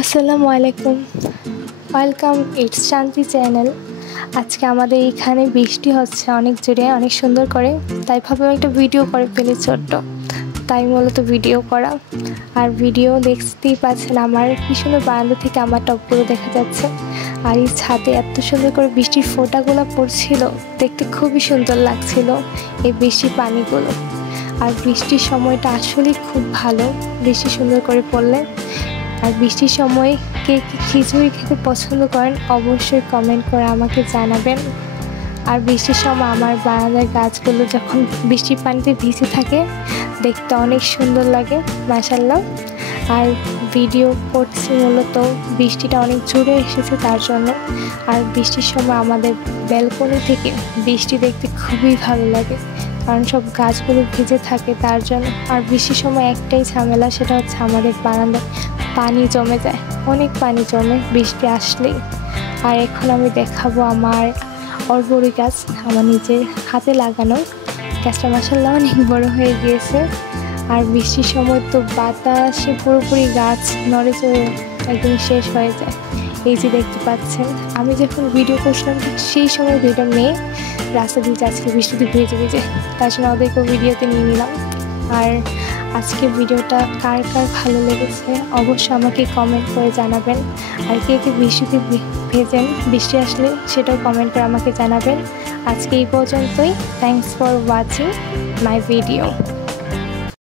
আসসালামু আলাইকুম, welcome it's শান্তি চ্যানেল। আজকে আমাদের এখানে বৃষ্টি হচ্ছে অনেক জোরে, অনেক সুন্দর করে, তাই ভাবলাম একটা ভিডিও করে ফেলি ছোট্ট, তাই মূলত ভিডিও করা। আর ভিডিও দেখতেই পাচ্ছেন আমার কি সুন্দর বারান্দা থেকে আমার টবগুলো দেখা যাচ্ছে, আর এই ছাদে এত সুন্দর করে বৃষ্টির ফোঁটাগুলো পড়ছিল, দেখতে খুবই সুন্দর লাগছিল এই বৃষ্টির পানিগুলো। আর বৃষ্টির সময়টা আসলেই খুব ভালো, বৃষ্টি সুন্দর করে পড়লে। আর বৃষ্টির সময় কে খিচুড়ি খেতে পছন্দ করেন অবশ্যই কমেন্ট করে আমাকে জানাবেন। আর বৃষ্টির সময় আমার বারান্দার গাছগুলো যখন বৃষ্টির পানিতে ভিজে থাকে দেখতে অনেক সুন্দর লাগে, মাশাআল্লাহ। আর ভিডিও করছি মূলত বৃষ্টিটা অনেক জোরে এসেছে তার জন্য। আর বৃষ্টির সময় আমাদের ব্যালকনি থেকে বৃষ্টি দেখতে খুবই ভালো লাগে, কারণ সব গাছগুলো ভিজে থাকে তার জন্য। আর বৃষ্টির সময় একটাই ঝামেলা, সেটা হচ্ছে আমাদের বারান্দায় পানি জমে যায়, অনেক পানি জমে বৃষ্টি আসলেই। আর এখন আমি দেখাবো আমার অর্বরী গাছ, আমার নিজের হাতে লাগানো গাছটা, মাশাআল্লাহ অনেক বড় হয়ে গিয়েছে। আর বৃষ্টির সময় তো বাতাসে পুরোপুরি গাছ নড়ে চড়ে একদম শেষ হয়ে যায়। এই যে দেখতে পাচ্ছেন, আমি যখন ভিডিও করছিলাম ঠিক সেই সময় দুইটা মেয়ে রাস্তা দিয়ে যাচ্ছিল বৃষ্টিতে ভিজে ভিজে, তার জন্য ওদেরকেও ভিডিওতে নিয়ে নিলাম। আর আজকে ভিডিওটা কার কার ভালো লেগেছে অবশ্যই আমাকে কমেন্ট করে জানাবেন। আর কে কে বৃষ্টিতে ভেজেন বৃষ্টি আসলে সেটাও কমেন্ট করে আমাকে জানাবেন। আজকে এই পর্যন্তই। Thanks for watching my video.